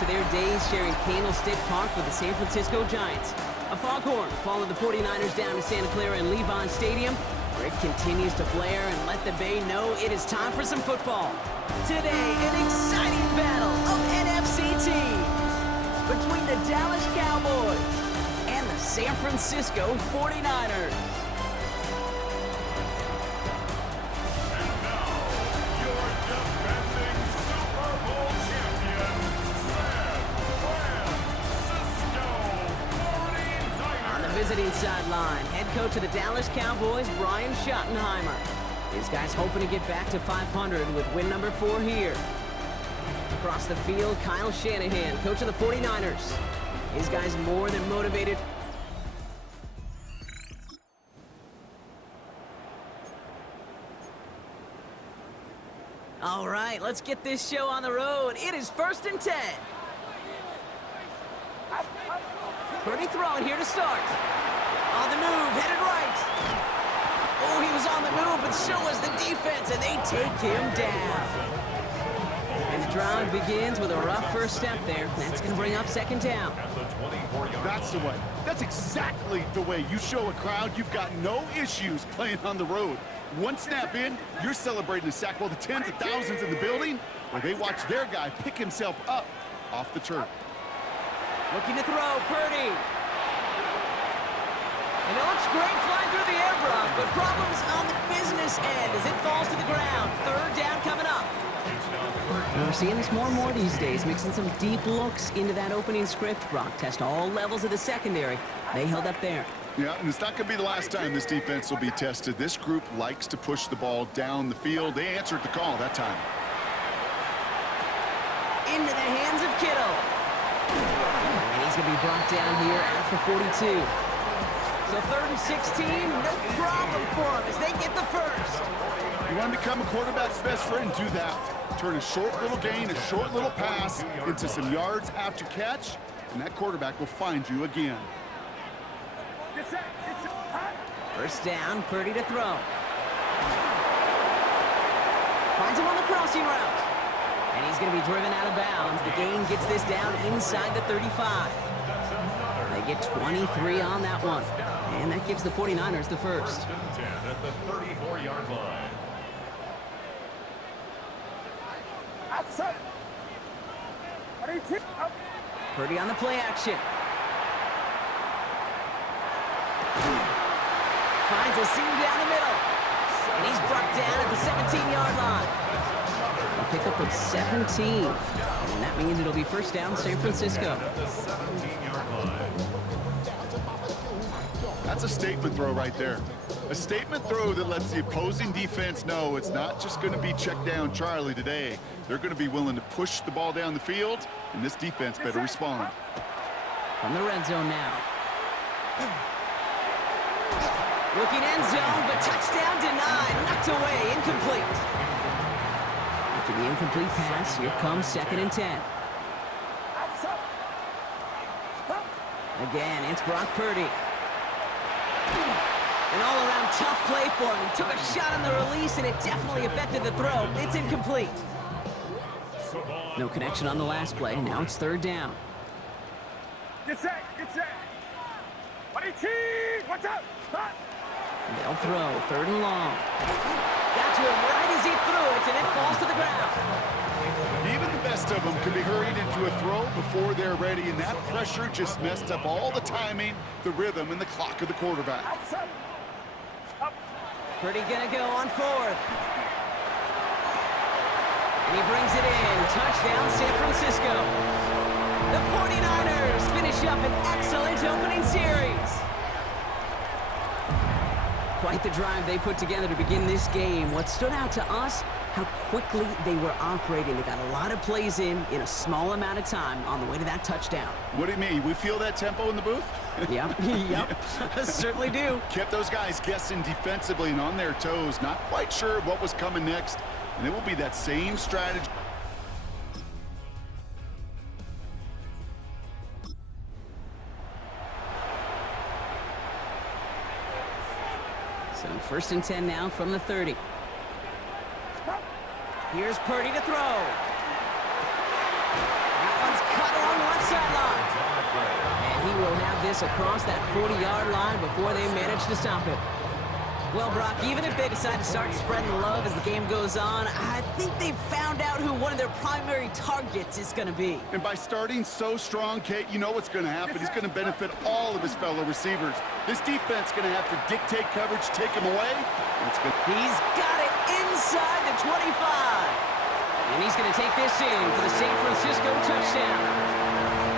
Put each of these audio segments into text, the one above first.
to their days sharing Candlestick Park with the San Francisco Giants. A foghorn followed the 49ers down to Santa Clara and Levon Stadium, where it continues to blare and let the Bay know it is time for some football. Today, an exciting battle of NFC teams between the Dallas Cowboys and the San Francisco 49ers. Visiting sideline, head coach of the Dallas Cowboys, Brian Schottenheimer. These guys hoping to get back to 500 with win number 4 here. Across the field, Kyle Shanahan, coach of the 49ers. These guys more than motivated. All right, let's get this show on the road. It is 1st and 10. Purdy throwing here to start. On the move, headed right. Oh, he was on the move, but so was the defense, and they take him down. And the drive begins with a rough first step there. That's going to bring up 2nd down. That's the way. That's exactly the way you show a crowd you've got no issues playing on the road. One snap in, you're celebrating a sack while the tens of thousands in the building, where they watch their guy pick himself up off the turf. Looking to throw, Purdy. And it looks great flying through the air, Brock, but problems on the business end as it falls to the ground. 3rd down coming up. And we're seeing this more and more these days, mixing some deep looks into that opening script, Brock. Test all levels of the secondary. They held up there. Yeah, and it's not going to be the last time this defense will be tested. This group likes to push the ball down the field. They answered the call that time. Into the hands of Kittle. And he's going to be brought down here at the 42. So 3rd and 16, no problem for him as they get the first. You want to become a quarterback's best friend, do that. Turn a short little gain, a short little pass into some yards after catch, and that quarterback will find you again. 1st down, Purdy to throw. Finds him on the crossing route. And he's going to be driven out of bounds. The gain gets this down inside the 35. They get 23 on that one. And that gives the 49ers the first. At the 34-yard line. Purdy on the play action. Finds a seam down the middle. And he's brought down at the 17-yard line. A pickup of 17. And that means it'll be 1st down, San Francisco. That's a statement throw right there. A statement throw that lets the opposing defense know it's not just going to be check down Charlie today. They're going to be willing to push the ball down the field, and this defense better respond. From the red zone now. Looking end zone, but touchdown denied. Knocked away, incomplete. After the incomplete pass, here comes 2nd and 10. Again, it's Brock Purdy. An all-around tough play for him. He took a shot on the release, and it definitely affected the throw. It's incomplete. No connection on the last play. Now it's 3rd down. Get set, get set. What's up? They'll throw, 3rd and long. Got to him right as he threw it, and it falls to the ground. Even the best of them can be hurried into a throw before they're ready, and that pressure just messed up all the timing, the rhythm, and the clock of the quarterback. Purdy gonna go on 4th. And he brings it in. Touchdown, San Francisco. The 49ers finish up an excellent opening series. Quite the drive they put together to begin this game. What stood out to us, how quickly they were operating. They got a lot of plays in a small amount of time on the way to that touchdown. What do you mean? We feel that tempo in the booth? Yep, certainly do. Kept those guys guessing defensively and on their toes, not quite sure of what was coming next. And it will be that same strategy. So 1st and 10 now from the 30. Here's Purdy to throw. That one's cut along the left sideline. And he will have this across that 40-yard line before they manage to stop it. Well, Brock, even if they decide to start spreading love as the game goes on, I think they've found out who one of their primary targets is going to be. And by starting so strong, Kate, you know what's going to happen. He's going to benefit all of his fellow receivers. This defense is going to have to dictate coverage, take him away. He's got it inside the 25. And he's going to take this in for the San Francisco touchdown.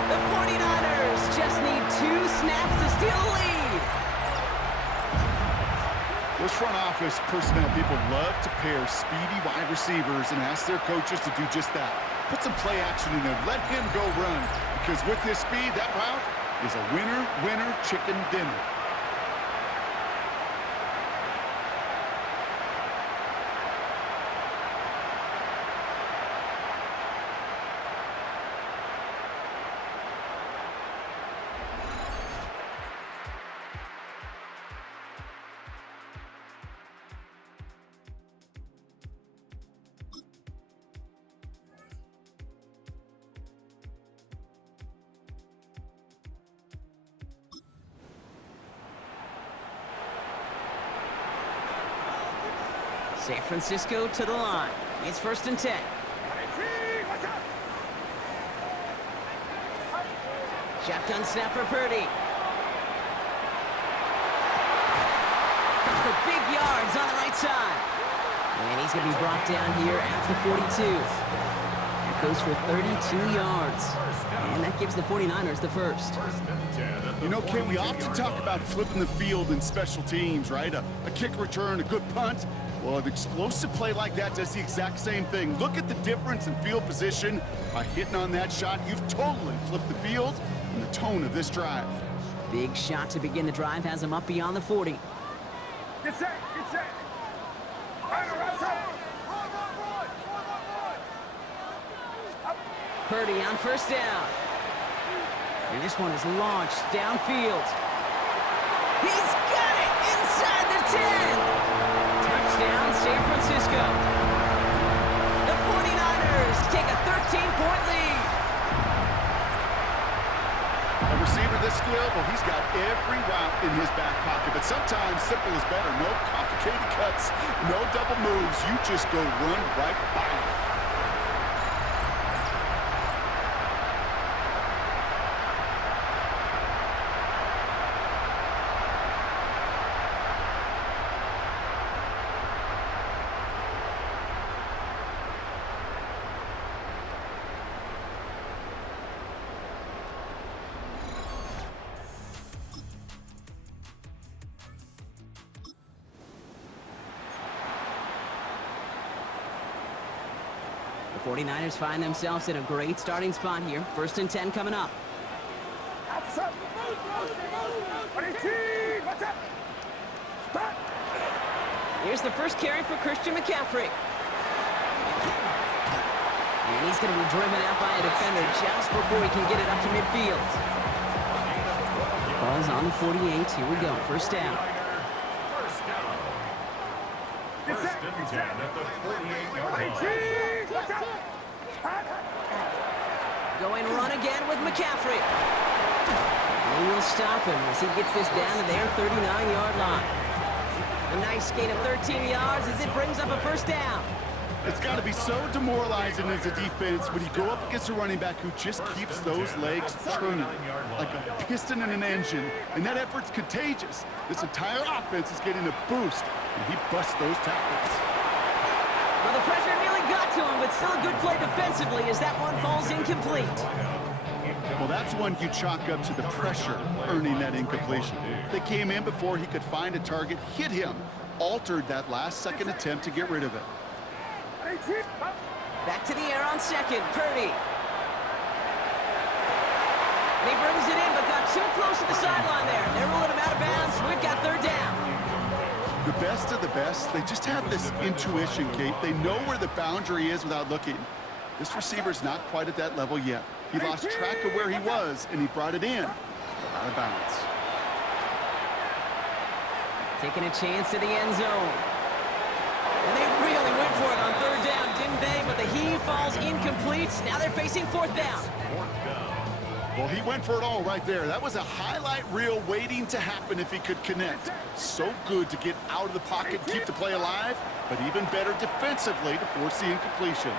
The 49ers just need 2 snaps to steal a lead. Those front office personnel people love to pair speedy wide receivers and ask their coaches to do just that. Put some play action in there. Let him go run. Because with his speed, that route is a winner, winner, chicken dinner. San Francisco to the line. It's 1st and 10. Shotgun snap for Purdy. Comes for big yards on the right side. And he's going to be brought down here at the 42. That goes for 32 yards. And that gives the 49ers the first. You know, Kate, we often talk about flipping the field in special teams, right? A kick return, a good punt. Well, an explosive play like that does the exact same thing. Look at the difference in field position. By hitting on that shot, you've totally flipped the field and the tone of this drive. Big shot to begin the drive has him up beyond the 40. Get set, get set. Purdy on 1st down. And this one is launched downfield. He's got it inside the 10. Touchdown, San Francisco. The 49ers take a 13-point lead. A receiver this skilled, well, he's got every route in his back pocket, but sometimes simple is better. No complicated cuts, no double moves. You just go run right by him. The 49ers find themselves in a great starting spot here. 1st and 10 coming up. Here's the first carry for Christian McCaffrey. And he's going to be driven out by a defender just before he can get it up to midfield. Ball's on the 48. Here we go. 1st down. First and 10 at the 48-yard line. Going run again with McCaffrey. And they will stop him as he gets this down to their 39-yard line. A nice gain of 13 yards as it brings up a 1st down. It's got to be so demoralizing as a defense when you go up against a running back who just keeps those legs turning like a piston in an engine, and that effort's contagious. This entire offense is getting a boost, and he busts those tackles. Well, the pressure nearly got to him, but still a good play defensively as that one falls incomplete. Well, that's one you chalk up to the pressure earning that incompletion. They came in before he could find a target, hit him, altered that last-second attempt to get rid of it. Back to the air on 2nd, Purdy. And he brings it in, but got too close to the sideline there. They're ruling him out of bounds. We've got 3rd down. The best of the best, they just have this intuition, Kate. They know where the boundary is without looking. This receiver's not quite at that level yet. He lost track of where he was, and he brought it in, but out of bounds. Taking a chance to the end zone. And they really went for it on third down, didn't they? But the heave falls incomplete. Now they're facing fourth down. Well, he went for it all right there. That was a highlight reel waiting to happen if he could connect. So good to get out of the pocket and keep the play alive, but even better defensively to force the incompletion.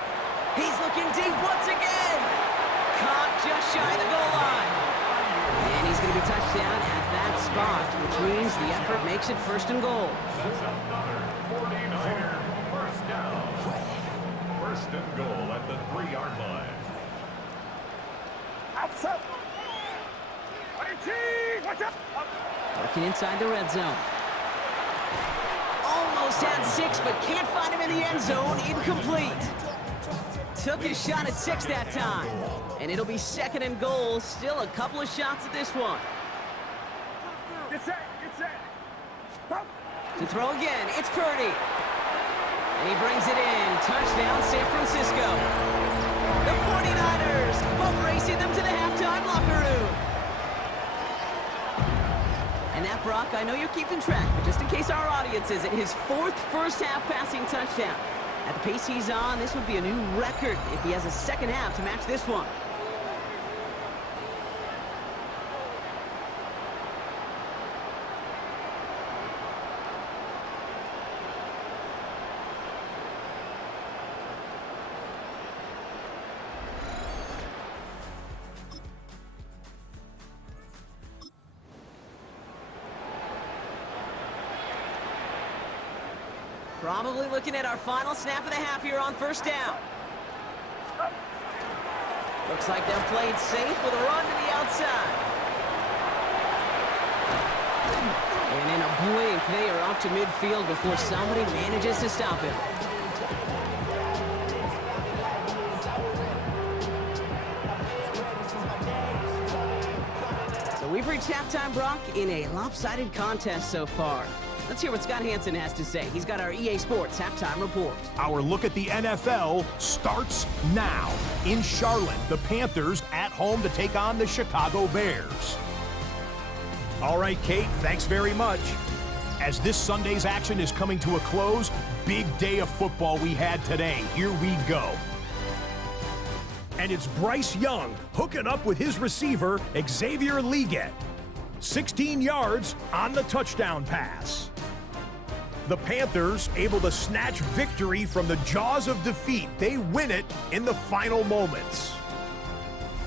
He's looking deep once again. Caught just shy of the goal line. And he's going to be touched down at that spot, which means the effort makes it first and goal. That's another 49er first down. First and goal at the 3-yard line. Outside. Watch out. Working inside the red zone. Almost had 6, but can't find him in the end zone. Incomplete. Took his shot at 6 that time. And it'll be second and goal. Still a couple of shots at this one. Get set. Pump. To throw again, it's Purdy. And he brings it in. Touchdown, San Francisco. The 49ers boat racing them to the halftime locker room. And that, Brock, I know you're keeping track, but just in case our audience isn't, his 4th first-half passing touchdown. At the pace he's on, this would be a new record if he has a second half to match this one. Probably looking at our final snap of the half here on first down. Looks like they're played safe with a run to the outside. And in a blink, they are off to midfield before somebody manages to stop him. So we've reached halftime, Brock, in a lopsided contest so far. Let's hear what Scott Hansen has to say. He's got our EA Sports halftime report. Our look at the NFL starts now. In Charlotte, the Panthers at home to take on the Chicago Bears. All right, Kate, thanks very much. As this Sunday's action is coming to a close, big day of football we had today. Here we go. And it's Bryce Young hooking up with his receiver, Xavier Leggett. 16 yards on the touchdown pass. The Panthers able to snatch victory from the jaws of defeat. They win it in the final moments.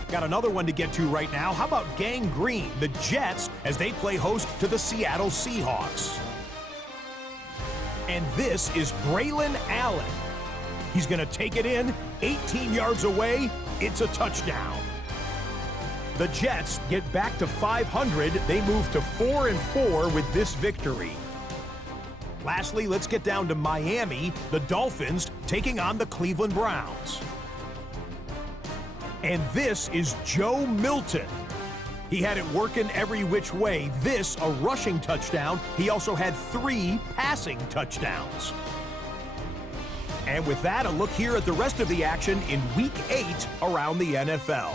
Got another one to get to right now. How about Gang Green, the Jets, as they play host to the Seattle Seahawks? And this is Braylon Allen. He's going to take it in, 18 yards away. It's a touchdown. The Jets get back to 500. They move to 4-4 with this victory. Lastly, let's get down to Miami, the Dolphins taking on the Cleveland Browns. And this is Joe Milton. He had it working every which way. This, a rushing touchdown. He also had 3 passing touchdowns. And with that, a look here at the rest of the action in Week 8 around the NFL.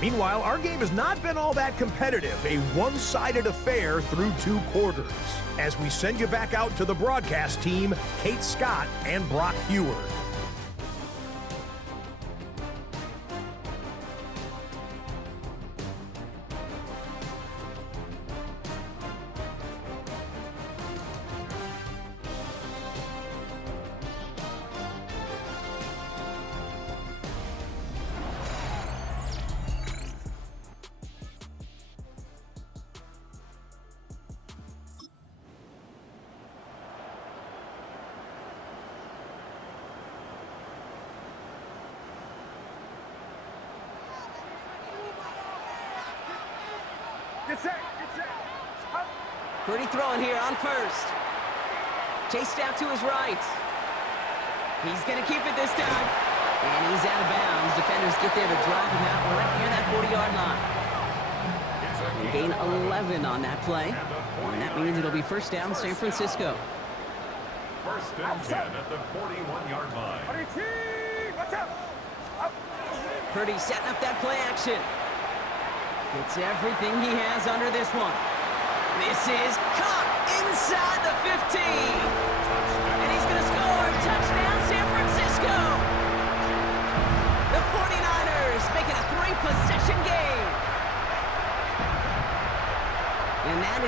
Meanwhile, our game has not been all that competitive, a one-sided affair through 2 quarters. As we send you back out to the broadcast team, Kate Scott and Brock Heward. Get set. Up. Purdy throwing here on first. Chased out to his right. He's going to keep it this time. And he's out of bounds. Defenders get there to drive him out right near that 40-yard line. They gain 11 on that play. And that means it'll be first down, San Francisco. First and 10 at the 41-yard line. Watch out. Up. Purdy setting up that play action. Gets everything he has under this one. This is caught inside the 15.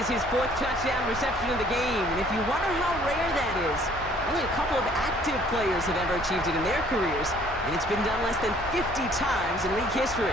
is his 4th touchdown reception of the game. And if you wonder how rare that is, only a couple of active players have ever achieved it in their careers, and it's been done less than 50 times in league history.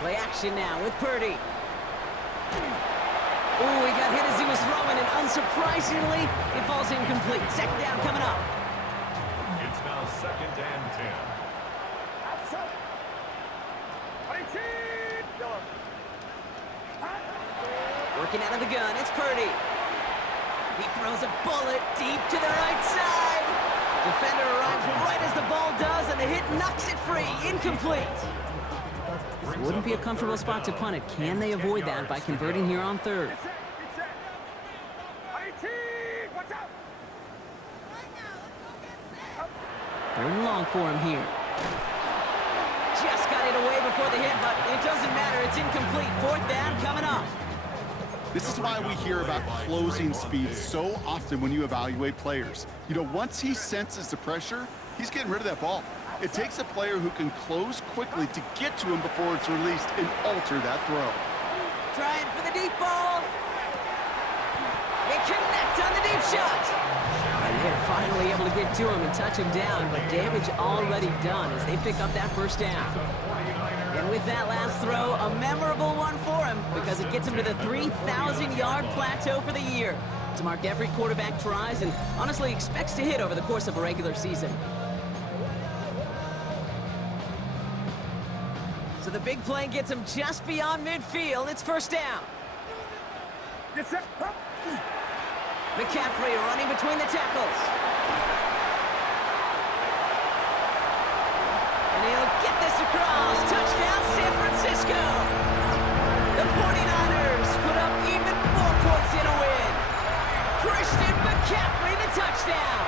Play action now with Purdy. Ooh, he got hit as he was throwing, and unsurprisingly, it falls incomplete. 2nd down coming up. It's now 2nd and 10. Outside. 18. Working out of the gun, it's Purdy. He throws a bullet deep to the right side. Defender arrives right as the ball does, and the hit knocks it free. Incomplete. Wouldn't be a comfortable spot to punt it. Can they avoid that by converting here on 3rd? Get set. 18. Watch out. 3rd and long for him here. Just got it away before the hit, but it doesn't matter. It's incomplete. 4th down coming up. This is why we hear about closing speed so often when you evaluate players. You know, once he senses the pressure, he's getting rid of that ball. It takes a player who can close quickly to get to him before it's released and alter that throw. Trying for the deep ball. They connect on the deep shot. And they're finally able to get to him and touch him down, but damage already done as they pick up that 1st down. And with that last throw, a memorable one for him because it gets him to the 3,000-yard plateau for the year. It's marked every quarterback tries and honestly expects to hit over the course of a regular season. So the big play gets him just beyond midfield. It's 1st down. Get set. McCaffrey running between the tackles. And he'll get this across. Touchdown, San Francisco. The 49ers put up even more points in a win. Christian McCaffrey, the touchdown.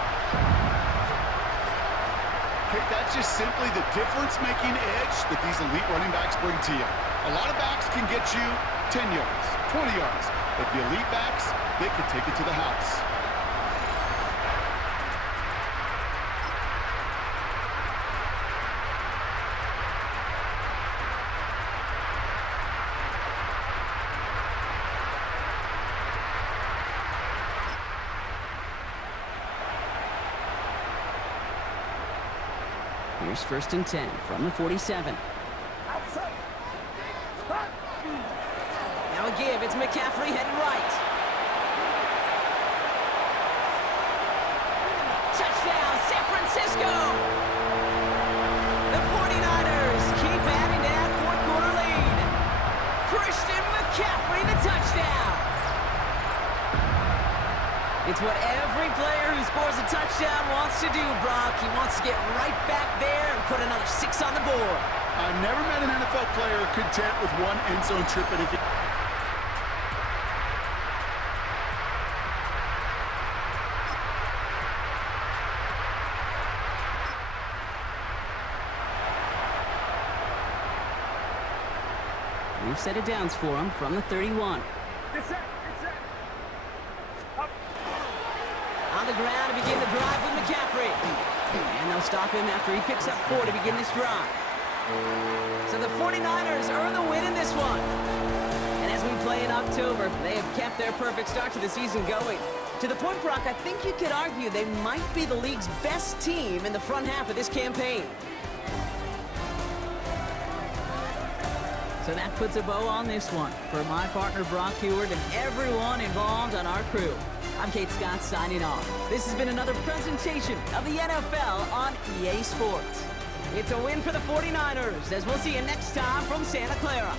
Hey, that's just simply the difference-making edge that these elite running backs bring to you. A lot of backs can get you 10 yards, 20 yards, but the elite backs, they can take it to the house. Here's 1st and 10 from the 47. Outside. Now a give. It's McCaffrey headed right. Touchdown, San Francisco! The 49ers keep adding to that 4th quarter lead. Christian McCaffrey, the touchdown! It's what every player who scores a touchdown wants to do, Brock. He wants to get right back there and put another 6 on the board. I've never met an NFL player content with one end zone trip in a game. We've set it downs for him from the 31. Get set. Up. On the ground to begin the drive with McCaffrey. And they'll stop him after he picks up 4 to begin this drive. So the 49ers earn the win in this one. And as we play in October, they have kept their perfect start to the season going. To the point, Brock, I think you could argue they might be the league's best team in the front half of this campaign. So that puts a bow on this one. For my partner, Brock Heward, and everyone involved on our crew, I'm Kate Scott signing off. This has been another presentation of the NFL on EA Sports. It's a win for the 49ers, as we'll see you next time from Santa Clara.